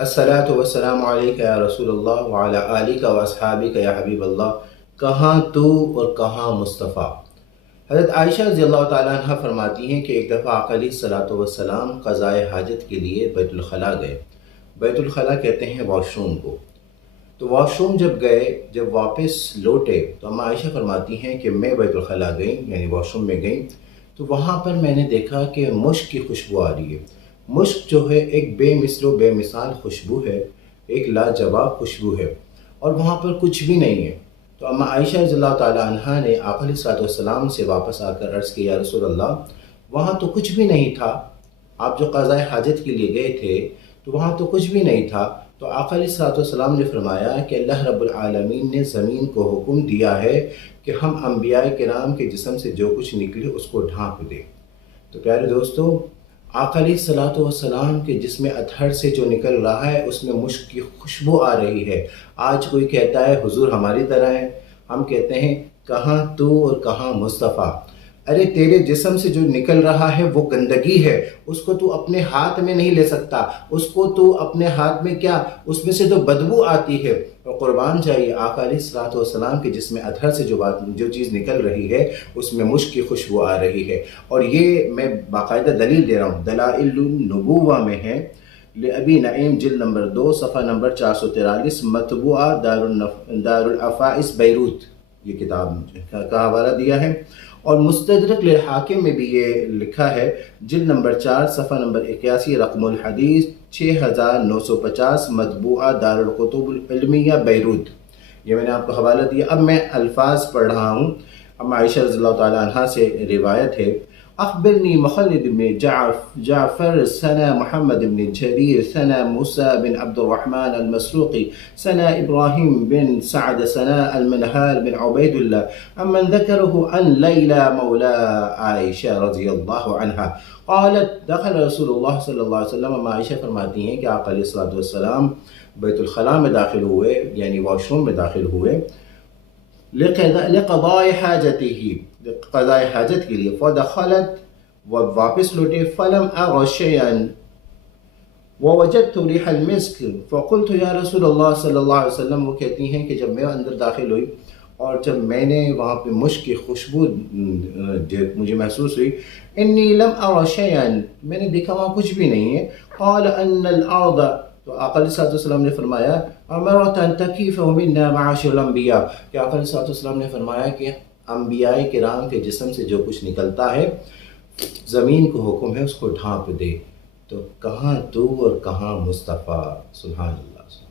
अस्सलातु वस्सलामु अलैका या रसूल अल्लाह व अला आलिका व अस्हाबिका या हबीब अल्लाह। कहाँ तू और कहाँ मुस्तफ़ा। हज़रत आयशा रज़ी अल्लाह ताला अन्हा फरमाती हैं कि एक दफ़ा आका अलैहिस्सलातु वस्सलाम क़ज़ाए हाजत के लिए बैतुल खला गए। बैतुल खला कहते हैं वॉशरूम को। तो वॉशरूम जब गए, जब वापस लौटे तो अम्मा आयशा फरमाती हैं कि मैं बैतुल खला गई, यानी वॉशरूम में गई, तो वहाँ पर मैंने देखा कि मुश्क की खुशबू आ रही है। मुश्क जो है एक बेमिसल बेमिसाल खुशबू है, एक लाजवाब खुशबू है, और वहाँ पर कुछ भी नहीं है। तो अम्मा आयशा रज़ियल्लाहु ताला अन्हा ने आका अलैहिस्सलाम से वापस आकर अर्ज़ किया, या रसूल अल्लाह, वहाँ तो कुछ भी नहीं था, आप जो क़ज़ाए हाजत के लिए गए थे तो वहाँ तो कुछ भी नहीं था। तो आका अलैहिस्सलाम ने फरमाया कि अल्लाह रब्बुल आलमीन ने ज़मीन को हुक्म दिया है कि हम अंबिया किराम के जिस्म से जो कुछ निकले उसको ढाँप दें। तो प्यारे दोस्तों, आका अलैहिस्सलाम के जिस्म अतहर से जो निकल रहा है उसमें मुश्क की खुशबू आ रही है। आज कोई कहता है हुजूर हमारी तरह है, हम कहते हैं कहाँ तू और कहाँ मुस्तफ़ा। अरे तेरे जिस्म से जो निकल रहा है वो गंदगी है, उसको तू अपने हाथ में नहीं ले सकता, उसको तू अपने हाथ में क्या, उसमें से जो बदबू आती है। और कुर्बान जाइए, आका अलैहिस्सलाम के जिस्म अतहर से जो चीज़ निकल रही है उसमें मुश्क की खुशबू आ रही है। और ये मैं बाकायदा दलील दे रहा हूँ, दलाइलुन नबुव्वा में है, अबी नईम जिल्द नंबर 2 सफ़ा नंबर 443, मतबुआ दारुल अफ़ाइस बैरूत, ये किताब का हवाला दिया है। और मुस्तदरक लिल हाकिम में भी ये लिखा है, जिल्द नंबर 4 सफ़ा नंबर 81, रक़मुल हदीस 6950, मतबुआ दारुल कुतुबुल इल्मिया बैरूत। ये मैंने आपको हवाला दिया। अब मैं अल्फाज पढ़ रहा हूँ। अम्मा आयशा रज़ियल्लाहु ताला अन्हा से रिवायत है, अख़बिरनी मुख़ल्लिद बिन जाफ़र सना मोहम्मद बिन जरीर सना मूसा बिन अब्दुर्रहमान अल-मसरूक़ी सना इब्राहीम बिन सअद सना अल-मनहाल बिन उबैदुल्लाह अम्मन ज़करहु अन लैला मौला आयशा रज़ियल्लाहु अन्हा क़ालत दख़ल रसूलुल्लाह सल्लल्लाहु अलैहि वसल्लम। अम्मा आयशा फरमाती हैं कि आका अलैहिस्सलातु वस्सलाम बैतुल खला में दाखिल हुए, यानी वॉशरूम में दाखिल हुए, लिक़ज़ाए हाजतिही, क़ज़ाए हाजत के लिए, फ़दख़लत, व वापस लौटे, फ़लम अर शैअन ववजदतु रिहल मिस्क फ़क़ुल्तु या रसूलल्लाह सल्लल्लाहु अलैहि वसल्लम। वो कहती हैं कि जब मैं अंदर दाखिल हुई और जब मैंने वहाँ पे मुश्क की खुशबू मुझे महसूस हुई, इन्नी लम अर शैअन, मैंने देखा वहाँ कुछ भी नहीं है। क़ाल अन्नल अर्द, तो आका अलैहिस्सलाम ने फरमाया, अमरतन तकीफ़हु मिन्ना मआशिरल अंबिया, कि आका अलैहिस्सलाम ने फरमाया कि अंबिया किराम के जिस्म से जो कुछ निकलता है ज़मीन को हुक्म है उसको ढाँप दे। तो कहाँ तू और कहाँ मुस्तफ़ा। सुभान अल्लाह।